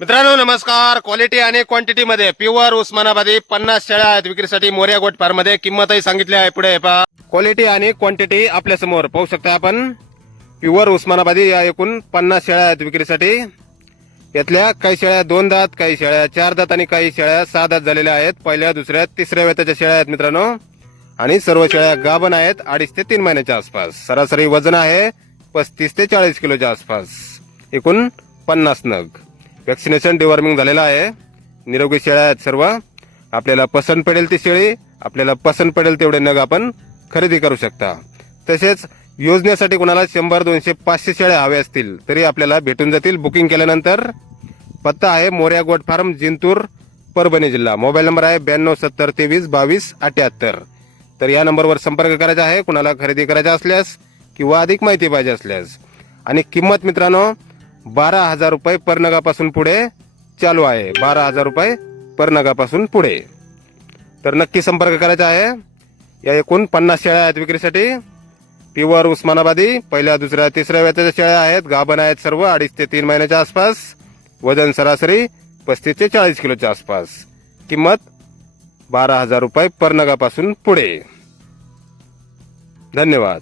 मित्रांनो नमस्कार. क्वालिटी आणि क्वांटिटी मध्ये प्युअर उस्मानाबादी पन्नास शेळ्या आहेत विक्रीसाठी मोर्या गोट फार्ममध्ये. किंमतही सांगितली आहे. पुढे पहा. क्वालिटी आणि क्वांटिटी आपल्यासमोर. पाहू शकता आपण. प्युअर उस्मानाबादी या एकूण पन्नास शेळ्या आहेत विक्रीसाठी. यातल्या काही शेळ्या दोन दात काही शेळ्या चार दात आणि काही शेळ्या सहा दात झालेल्या आहेत. पहिल्या दुसऱ्या तिसऱ्या वेताच्या शेळ्या आहेत मित्रांनो. आणि सर्व शेळ्या गाभण आहेत. अडीच ते तीन महिन्याच्या आसपास. सरासरी वजन आहे पस्तीस ते चाळीस किलोच्या आसपास. एकूण पन्नास नग. वॅक्सिनेशन डिवॉर्मिंग झालेलं आहे. निरोगी शेळ्या आहेत सर्व. आपल्याला पसंत पडेल ती शेळी आपल्याला पसंत पडेल तेवढे नग आपण खरेदी करू शकता. तसेच योजनेसाठी कोणाला शंभर दोनशे पाचशे शेळ्या हव्या असतील तरी आपल्याला भेटून जातील. बुकिंग केल्यानंतर पत्ता आहे मोर्या गोट फार्म जिंतूर परभणी जिल्हा. मोबाईल नंबर आहे ब्याण्णव सत्तर तेवीस बावीस अठ्याहत्तर. तर या नंबरवर संपर्क करायचा आहे. कुणाला खरेदी करायचा असल्यास किंवा अधिक माहिती पाहिजे असल्यास. आणि किंमत मित्रांनो बारा हजार रुपये परनगापासून पुढे चालू आहे. बारा हजार रुपये परनगापासून पुढे. तर नक्की संपर्क करायचा आहे. या एकूण पन्नास शेळ्या आहेत विक्रीसाठी. प्युअर उस्मानाबादी पहिल्या दुसऱ्या तिसऱ्या व्याच्या शेळ्या आहेत. गाभण आहेत सर्व अडीच ते तीन महिन्याच्या आसपास. वजन सरासरी पस्तीस ते चाळीस किलोच्या आसपास. किंमत बारा हजार रुपये परनगापासून पुढे. धन्यवाद.